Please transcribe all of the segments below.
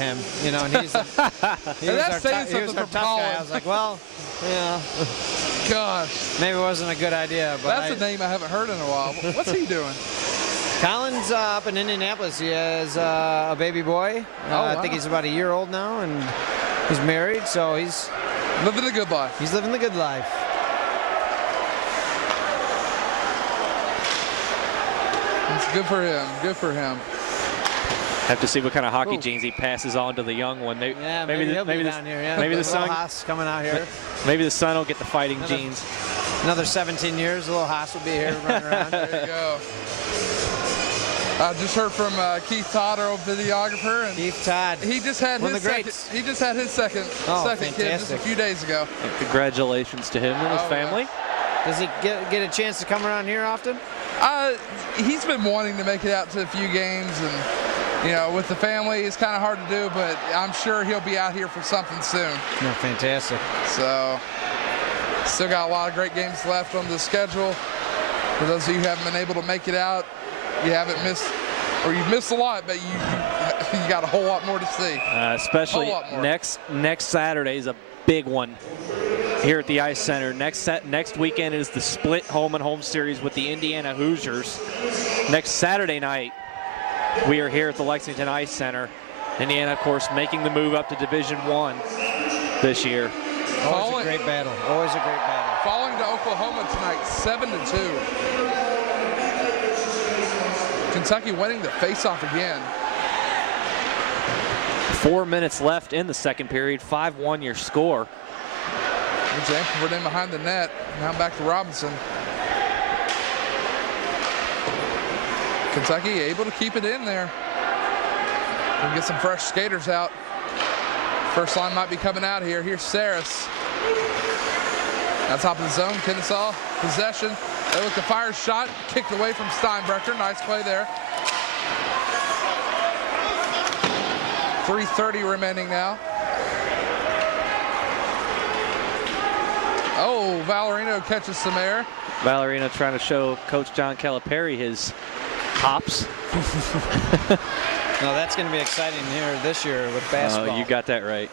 him, you know, and he was our tough guy. I was like, well, yeah. Gosh. Maybe it wasn't a good idea. But that's a name I haven't heard in a while. What's he doing? Colin's up in Indianapolis. He has a baby boy. Wow. I think he's about a year old now, and he's married, so he's living the good life. He's living the good life. It's good for him. Good for him. Have to see what kind of hockey genes he passes on to the young one. Maybe the son coming out here. Maybe the son will get the fighting genes. Another 17 years, a little Haas will be here running around. There you go. I just heard from Keith Todd, our old videographer, and Keith Todd. He just had his second. He just had his second kid just a few days ago. And congratulations to him and his family. Does he get a chance to come around here often? He's been wanting to make it out to a few games, and you know, with the family, it's kind of hard to do. But I'm sure he'll be out here for something soon. No, fantastic. So, still got a lot of great games left on the schedule. For those of you who haven't been able to make it out, you haven't missed, or you've missed a lot, but you got a whole lot more to see. Especially next Saturday is a big one here at the Ice Center. Next weekend is the split home-and-home series with the Indiana Hoosiers. Next Saturday night, we are here at the Lexington Ice Center. Indiana, of course, making the move up to Division I this year. Always a great battle. Always a great battle. Falling to Oklahoma tonight, 7-2. Kentucky winning the face-off again. 4 minutes left in the second period. 5-1 your score. There's Amford in behind the net. Now back to Robinson. Kentucky able to keep it in there. And get some fresh skaters out. First line might be coming out here. Here's Saris. Now top of the zone, Kennesaw, possession. They look to fire shot, kicked away from Steinbrecher. Nice play there. 3:30 remaining now. Oh, Valerino catches some air. Valerino trying to show Coach John Calipari his hops. No, that's going to be exciting here this year with basketball. Oh, you got that right.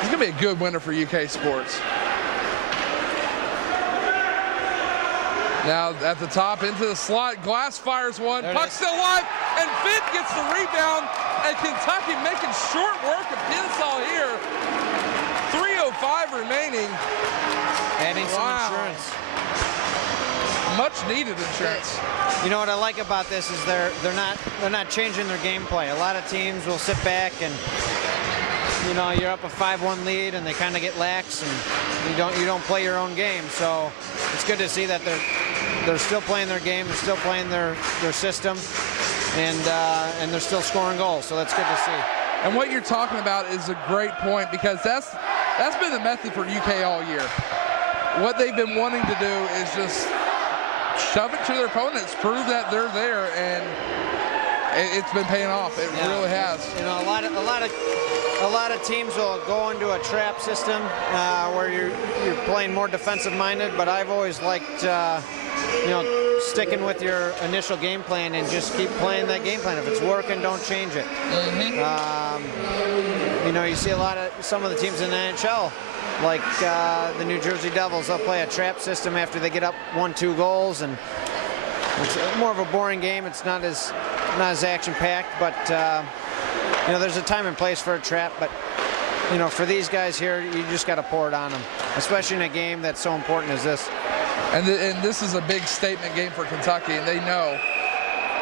It's going to be a good winter for UK sports. Now at the top, into the slot, Glass fires one, puck still alive, and Finn gets the rebound, and Kentucky making short work of Kennesaw here. 3:05 remaining. Adding some insurance. Much needed insurance. You know what I like about this is they're not changing their gameplay. A lot of teams will sit back and, you know, you're up a 5-1 lead and they kind of get lax and you don't play your own game. So it's good to see that they're still playing their game, they're still playing their system, and they're still scoring goals. So that's good to see. And what you're talking about is a great point, because that's been the method for UK all year. What they've been wanting to do is just shove it to their opponents, prove that they're there, and it's been paying off. It really has. You know, a lot of teams will go into a trap system where you're playing more defensive-minded, but I've always liked you know, sticking with your initial game plan and just keep playing that game plan. If it's working, don't change it. You know, you see some of the teams in the NHL, like the New Jersey Devils, they'll play a trap system after they get up 1-2 goals, and it's more of a boring game. It's not as action-packed, but you know, there's a time and place for a trap. But you know, for these guys here, you just got to pour it on them, especially in a game that's so important as this. And this is a big statement game for Kentucky, and they know.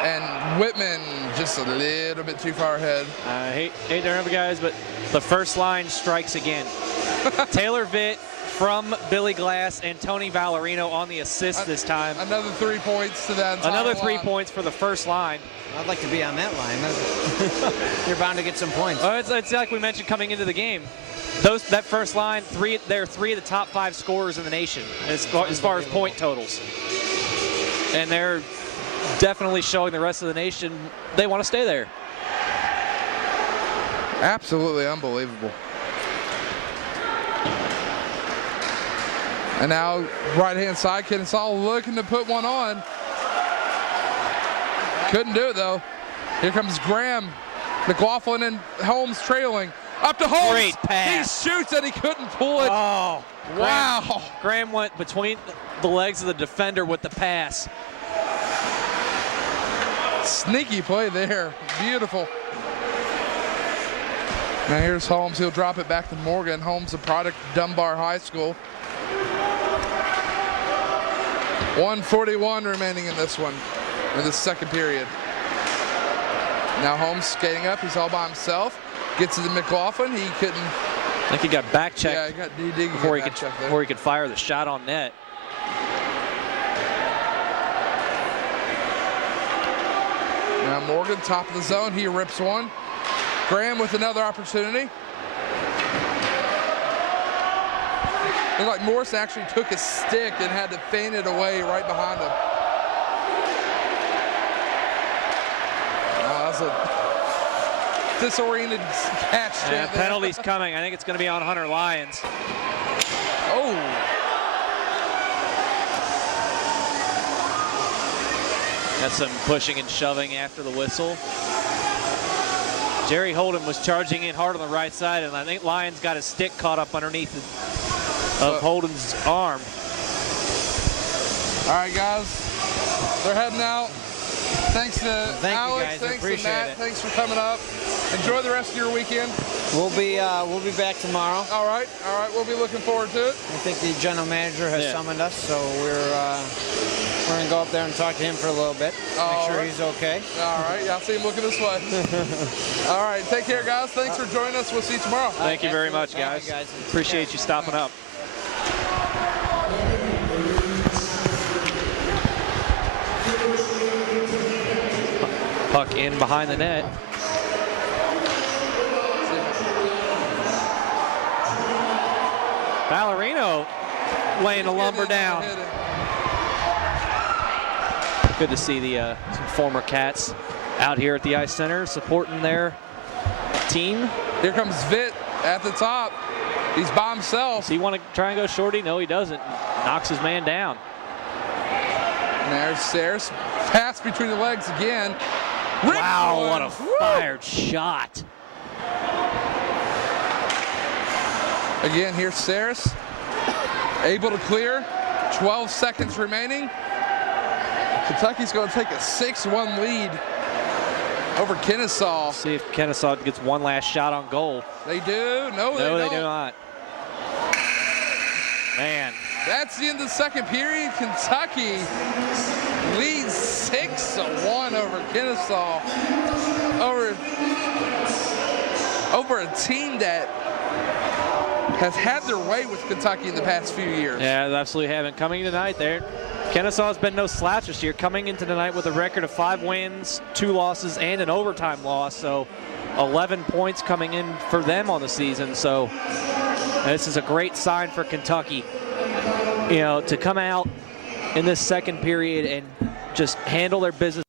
And Whitman just a little bit too far ahead. I hate to remember, guys, but the first line strikes again. Taylor Vitt from Billy Glass and Tony Valerino on the assist this time. Another 3 points to that entire Another 3 line. points for the first line. I'd like to be on that line. You're bound to get some points. Oh, it's like we mentioned coming into the game. That first line, they're three of the top 5 scorers in the nation as far as point totals. And they're definitely showing the rest of the nation they want to stay there. Absolutely unbelievable. And now right-hand side, Kennesaw looking to put one on. Couldn't do it, though. Here comes Graham McLaughlin and Holmes trailing. Up to Holmes. Great pass. He shoots and he couldn't pull it. Oh, wow. Graham went between the legs of the defender with the pass. Sneaky play there. Beautiful. Now here's Holmes. He'll drop it back to Morgan. Holmes, a product of Dunbar High School. 1:41 remaining in this one, in the second period. Now Holmes skating up. He's all by himself. Gets to the McLaughlin. He couldn't. I think he got back checked. Yeah, he got DD before he could fire the shot on net. Now Morgan, top of the zone. He rips one. Graham with another opportunity. Looked like Morris actually took his stick and had to feint it away right behind him. That was a disoriented catch. Yeah, penalty's coming. I think it's going to be on Hunter Lyons. Oh. Got some pushing and shoving after the whistle. Jerry Holden was charging in hard on the right side, and I think Lyons got his stick caught up underneath of Holden's arm. All right, guys, they're heading out. Thanks to Alex, thanks to Matt, thanks for coming up. Enjoy the rest of your weekend. We'll be back tomorrow. All right, we'll be looking forward to it. I think the general manager has summoned us, so we're gonna go up there and talk to him for a little bit. Make sure he's okay. All right, yeah, I see him looking this way. All right, take care, guys. Thanks for joining us. We'll see you tomorrow. Thank you very much, guys. Appreciate you stopping up. Puck in behind the net. Ballerino laying the lumber down. Good to see the some former Cats out here at the Ice Center supporting their team. Here comes Vitt at the top. He's by himself. Does he want to try and go shorty? No, he doesn't. Knocks his man down. And there's Sayers. Pass between the legs again. Wow, what a fired shot. Again, here's Sayers. Able to clear. 12 seconds remaining. Kentucky's going to take a 6-1 lead over Kennesaw. See if Kennesaw gets one last shot on goal. They do. No, they do not. Man. That's the end of the second period. Kentucky leads 6-1 over Kennesaw. Over a team that has had their way with Kentucky in the past few years. Yeah, they absolutely haven't. Coming tonight there, Kennesaw has been no slouch this year, coming into tonight with a record of 5 wins, 2 losses, and an overtime loss. So 11 points coming in for them on the season. So this is a great sign for Kentucky, you know, to come out in this second period and just handle their business